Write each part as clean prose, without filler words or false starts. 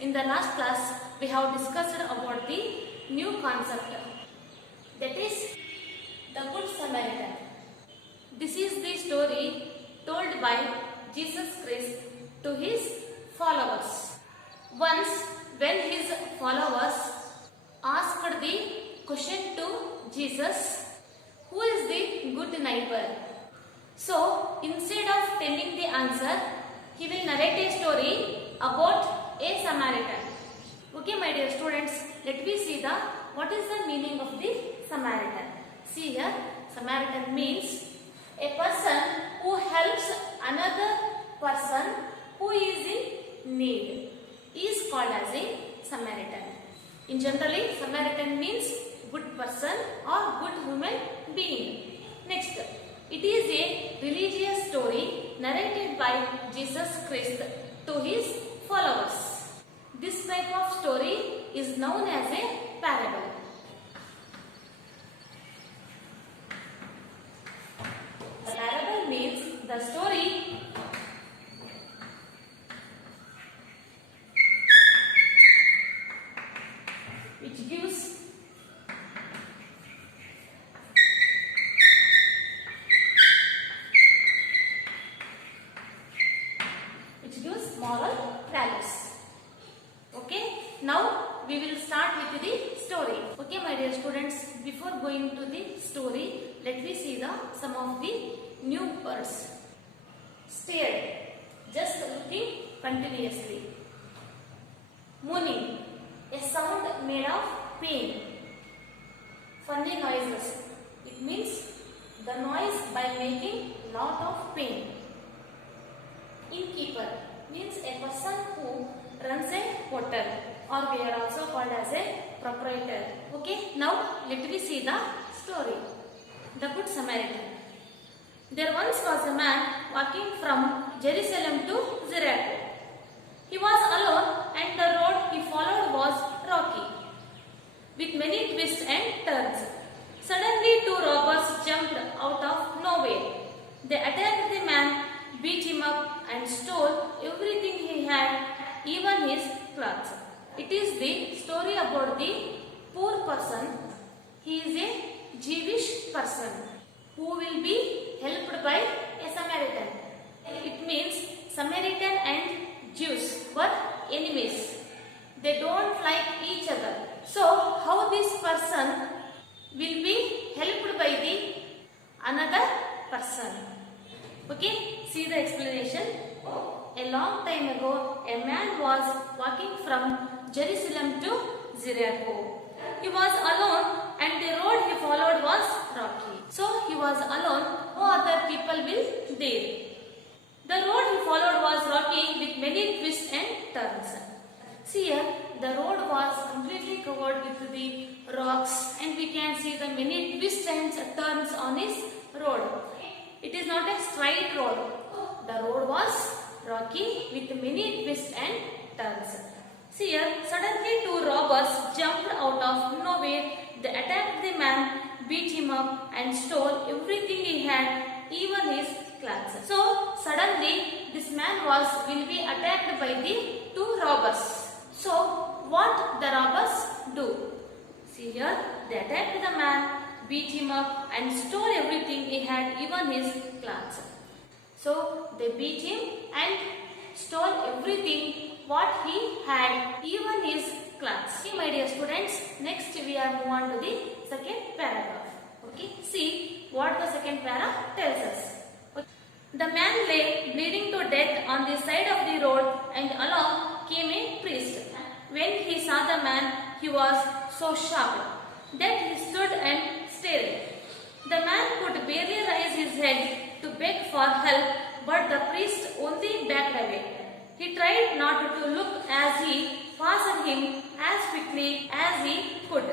in the last class we have discussed about the new concept, that is the Good Samaritan. This is the story told by Jesus Christ to his followers. Once when his followers asked the question to Jesus, who is the good neighbor? So instead of telling the answer, he will narrate a story about a Samaritan. Okay, my dear students, let me see what is the meaning of the Samaritan. See here, Samaritan means a person who helps another person who is in need is called as a Samaritan. In generally, Samaritan means good person or good human being. Next, it is a religious story narrated by Jesus Christ to his followers. This type of story is known as a parable. A parable means the story which gives moral values. Okay, now we will start with the story. Okay, my dear students, before going to the story, let me see some of the new words. Stared, just looking continuously. Mooning, a sound made of pain. Funny noises, it means the noise by making lot of pain. Innkeeper means a person who runs a hotel, or we are also called as a proprietor. Okay, now let me see the story. The Good Samaritan. There once was a man walking from Jerusalem to Jericho. He was alone and the road he followed was rocky, with many twists and turns. Suddenly two robbers jumped out of nowhere. They attacked the man, beat him up and stole everything he had, even his clothes. It is the story about the poor person. He is a Jewish person who will be helped by a Samaritan. It means Samaritan and Jews were enemies. They don't like each other. So how this person will be helped by the another person? Okay, see the explanation. A long time ago, a man was walking from Jerusalem to Jericho. He was alone and the road he followed was rocky. So he was alone, no other people will there. The road he followed was rocky with many twists and turns. See here, the road was completely covered with the rocks and we can see the many twists and turns on his road. It is not a straight road. The road was rocky with many twists and turns. See here, suddenly two robbers jumped out of nowhere. They attacked the man, beat him up and stole everything he had, even his clothes. So suddenly this man will be attacked by the two robbers. So what the robbers do? See here, they attacked the man, beat him up and stole everything he had, even his clothes. So they beat him and stole everything what he had, even his clothes. Okay, my dear students, next we are move on to the second paragraph. Okay, see what the second paragraph tells us. Okay. The man lay bleeding to death on the side of the road and along came a priest. When he saw the man, he was so shocked that he stood and stared. The man could barely raise his head to beg for help, but the priest only backed away. He tried not to look as he passed him as quickly as he could.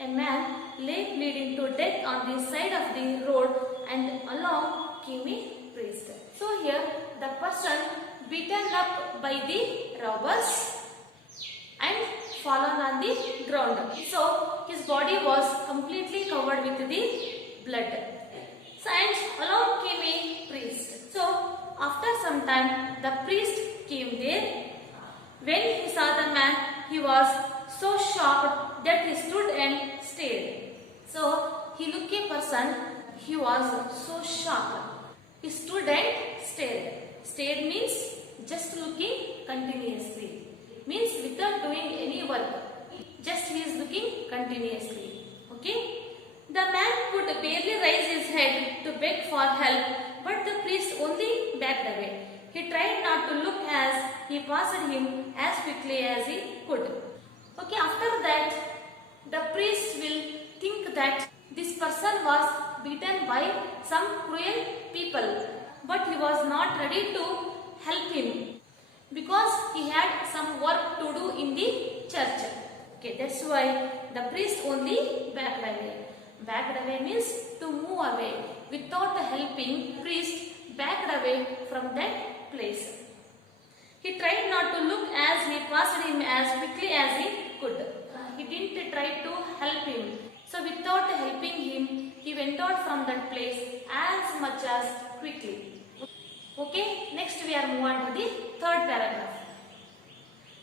A man lay bleeding to death on the side of the road and along came a priest. So here the person beaten up by the robbers and fallen on the ground. So his body was completely covered with the blood. And along came a priest. So after some time the priest came there When he saw the man, he was so shocked that he stood and stared. So he looked a person, he was so shocked. He stood and stared. Stared means just looking continuously. Means without doing any work. Just he is looking continuously. Okay? The man could barely raise his head to beg for help, but the priest only backed away. He tried not to look as he passed him as quickly as he could. Okay, after that, the priest will think that this person was beaten by some cruel people, but he was not ready to help him because he had some work to do in the church. Okay, that's why the priest only backed away. Backed away means to move away. Without helping, priest backed away from that place. He tried not to look as he passed him as quickly as he could. He didn't try to help him. So without helping him, he went out from that place as much as quickly. Okay, next we are moving on to the third paragraph.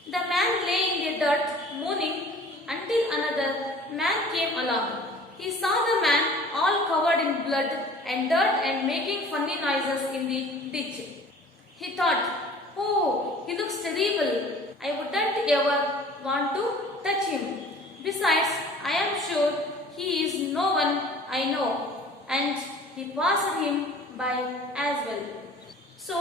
The man lay in the dirt moaning until another man came along. He saw the man all covered in blood and dirt and making funny noises in the ditch. He thought, oh, he looks terrible. I wouldn't ever want to touch him. Besides, I am sure he is no one I know. And he passed him by as well. So,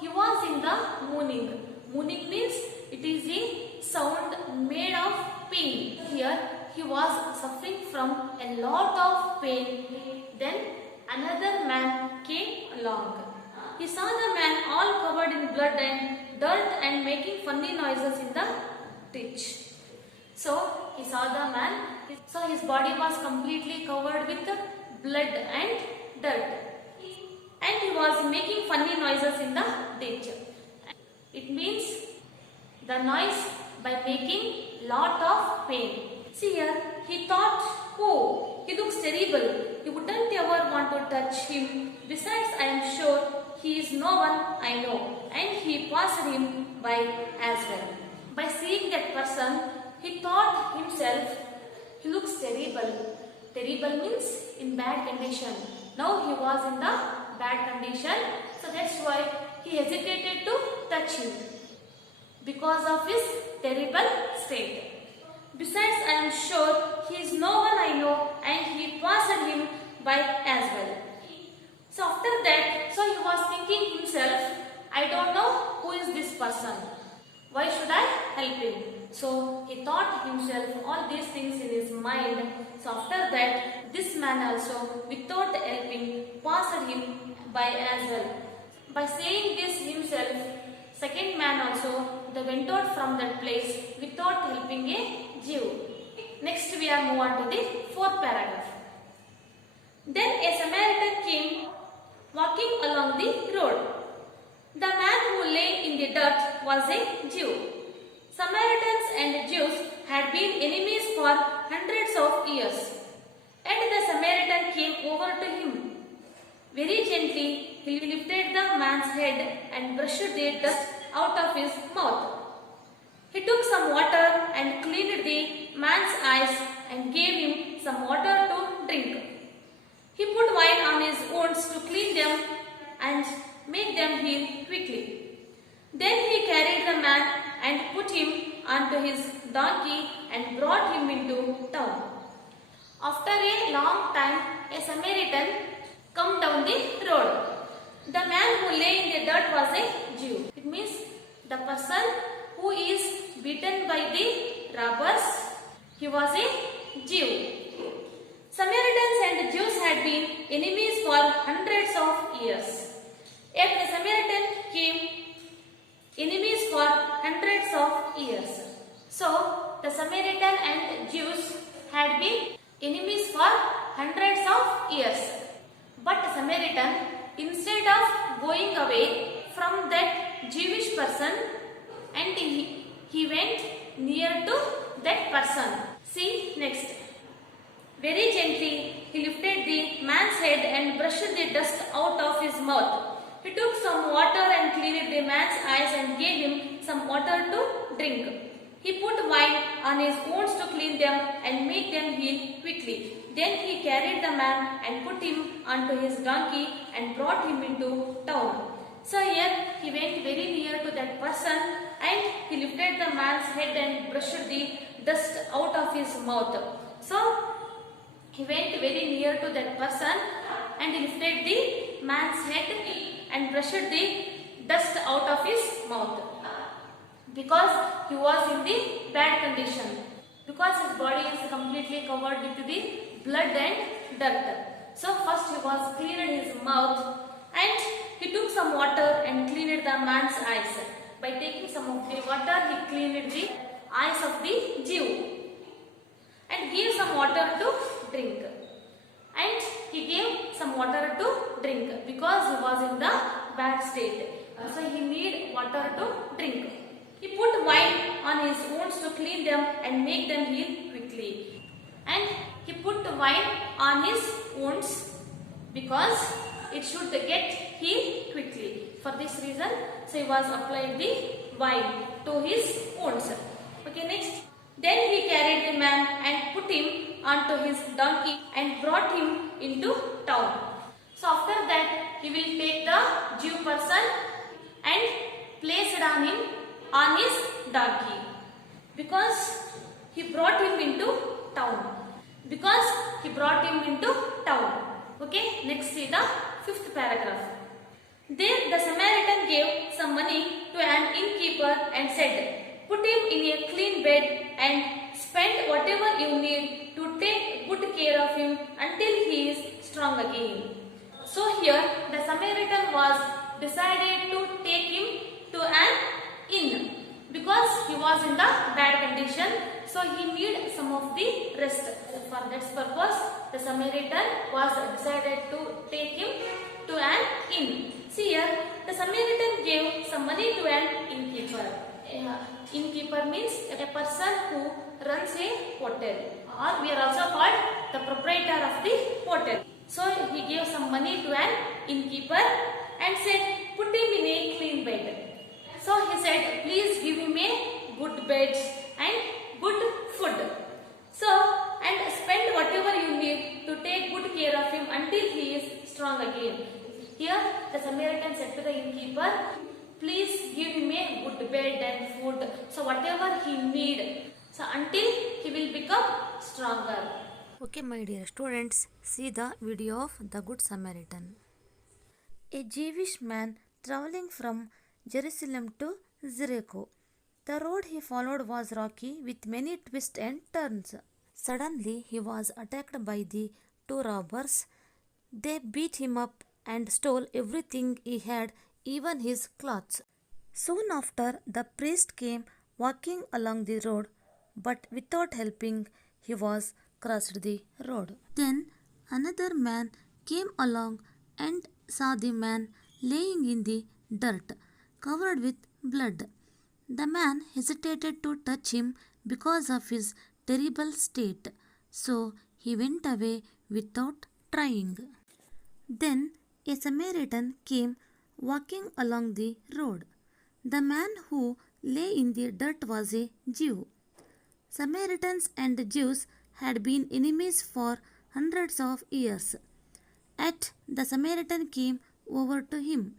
he was in the mooning. Mooning means it is a sound made of pain. Here, he was suffering from a lot of pain. Then another man came along. He saw the man all covered in blood and dirt and making funny noises in the ditch. So he saw the man. So his body was completely covered with blood and dirt. And he was making funny noises in the ditch. It means the noise by making lot of pain. See here, he thought, oh, he looks terrible. He wouldn't ever want to touch him. Besides, I am sure he is no one I know. And he passed him by as well. By seeing that person, he thought himself, he looks terrible. Terrible means in bad condition. Now he was in the bad condition. So that's why he hesitated to touch him. Because of his terrible state. Besides, I am sure he is no one I know and he passed him by as well. So after that, so he was thinking himself, I don't know who is this person. Why should I help him? So he thought himself all these things in his mind. So after that, this man also, without helping, passed him by as well. By saying this himself, second man also, they went out from that place without helping a Jew. Next we are move on to the fourth paragraph. Then a Samaritan came walking along the road. The man who lay in the dirt was a Jew. Samaritans and Jews had been enemies for hundreds of years. And the Samaritan came over to him. Very gently, he lifted the man's head and brushed the dust out of his mouth. He took some water and cleaned the man's eyes and gave him some water to drink. He put wine on his wounds to clean them and make them heal quickly. Then he carried the man and put him onto his donkey and brought him into town. After a long time, a Samaritan came down the road. The man who lay in the dirt was a Jew. It means the person who is beaten by the robbers, he was a Jew. Samaritans and Jews had been enemies for hundreds of years. Yet the Samaritan came enemies for hundreds of years. So the Samaritan and Jews had been enemies for hundreds of years. But the Samaritan, instead of going away from that Jewish person, and he went near to that person. See next. Very gently he lifted the man's head and brushed the dust out of his mouth. He took some water and cleaned the man's eyes and gave him some water to drink. He put wine on his wounds to clean them and make them heal quickly. Then he carried the man and put him onto his donkey and brought him into town. So here he went very near to that person and he lifted the man's head and brushed the dust out of his mouth. So he went very near to that person and he lifted the man's head and brushed the dust out of his mouth. Because he was in the bad condition. Because his body is completely covered with the blood and dirt. So first he was cleaned his mouth and he took some water and cleaned the man's eyes. By taking some of the water, he cleaned the eyes of the Jew and gave some water to drink. And he gave some water to drink because he was in the bad state. So he need water to drink. He put wine on his wounds to clean them and make them heal quickly. And he put wine on his wounds because it should get healed quickly. For this reason, so he was applied the wine to his wounds. Okay, next. Then he carried the man and put him onto his donkey and brought him into town. So after that, he will take the Jew person and place it on him on his donkey because he brought him into town. Because he brought him into town. Okay, next see the 5th paragraph. There the Samaritan gave some money to an innkeeper and said, put him in a clean bed and spend whatever you need to take good care of him until he is strong again. So here the Samaritan was decided to take him to an inn because he was in the bad condition. So he needed some of the rest. For that purpose, the Samaritan was decided to take him to an inn. See here, the Samaritan gave some money to an innkeeper. Innkeeper means a person who runs a hotel, or we are also called the proprietor of the hotel. So he gave some money to an innkeeper and said, put him in a clean bed. So he said, please give him a good bed and good food. So, and spend whatever you need to take good care of him until he is strong again. Here the Samaritan said to the innkeeper, please give him a good bed and food. So whatever he need. So until he will become stronger. Okay, my dear students, see the video of the Good Samaritan. A Jewish man traveling from Jerusalem to Jericho. The road he followed was rocky with many twists and turns. Suddenly he was attacked by the 2 robbers. They beat him up and stole everything he had, even his clothes. Soon after, the priest came walking along the road, but without helping, he was crossed the road. Then another man came along and saw the man laying in the dirt, covered with blood. The man hesitated to touch him because of his terrible state, so he went away without trying. Then a Samaritan came walking along the road. The man who lay in the dirt was a Jew. Samaritans and Jews had been enemies for hundreds of years. Yet the Samaritan came over to him.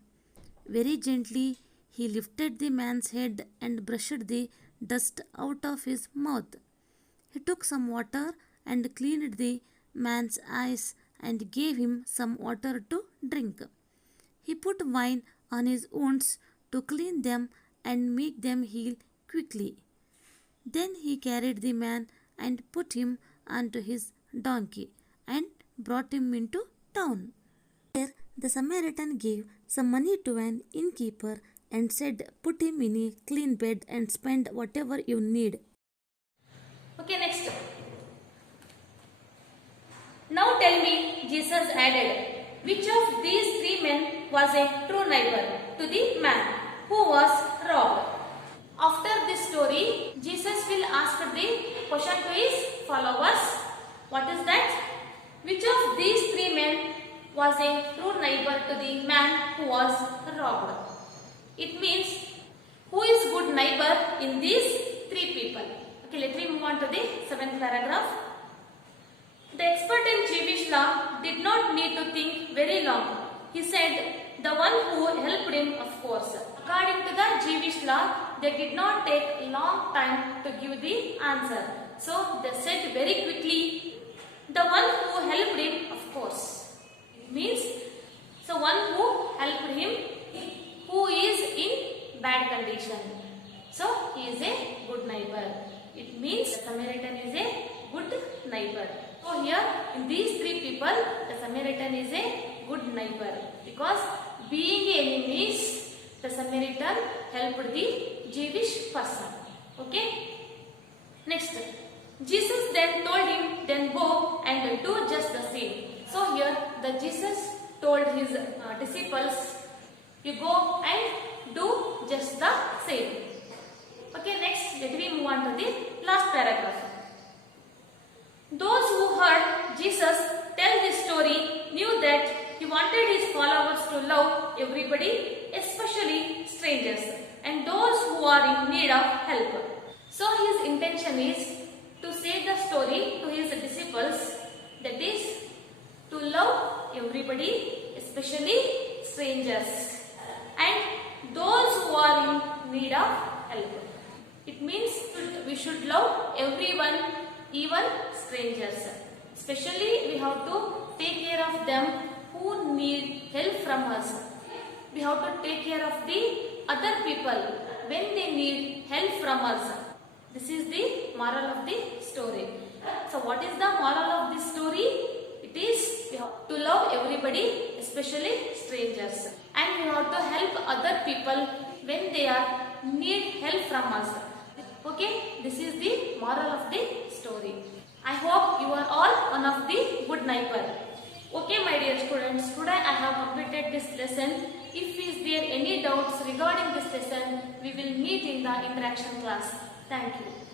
Very gently he lifted the man's head and brushed the dust out of his mouth. He took some water and cleaned the man's eyes and gave him some water to drink. He put wine on his wounds to clean them and make them heal quickly. Then he carried the man and put him onto his donkey and brought him into town. There the Samaritan gave some money to an innkeeper and said, put him in a clean bed and spend whatever you need. Okay, next. Now tell me, Jesus added, which of these 3 men was a true neighbor to the man who was robbed? After this story, Jesus will ask the question to his followers. What is that? Which of these 3 men was a true neighbor to the man who was robbed? It means Who is good neighbor in these three people? Okay, let me move on to the 7th paragraph. The expert in Jewish law did not need to think very long. He said, the one who helped him, of course. According to the Jewish law, they did not take a long time to give the answer. So they said very quickly, the one who helped him, of course. It means, so one who helped him, who is in bad condition. So he is a good neighbor. It means the Samaritan is a good neighbor. So here in these three people, the Samaritan is a good neighbor because being enemies, the Samaritan helped the Jewish person. Okay. Next, Jesus then told him, then go and do just the same. So here the Jesus told his disciples, you go and do just the same. Okay, next let me move on to the last paragraph. Those who heard Jesus tell this story knew that he wanted his followers to love everybody, especially strangers and those who are in need of help. So his intention is to say the story to his disciples, that is to love everybody, especially strangers and those who are in need of help. It means we should love everyone, even strangers. Especially we have to take care of them who need help from us. We have to take care of the other people when they need help from us. This is the moral of the story. So what is the moral of this story? It is we have to love everybody, especially strangers. And we have to help other people when they are need help from us. Okay, this is the moral of the story. I hope you are all one of the good neighbor. Okay, my dear students, today I have completed this lesson. If is there any doubts regarding this lesson, we will meet in the interaction class. Thank you.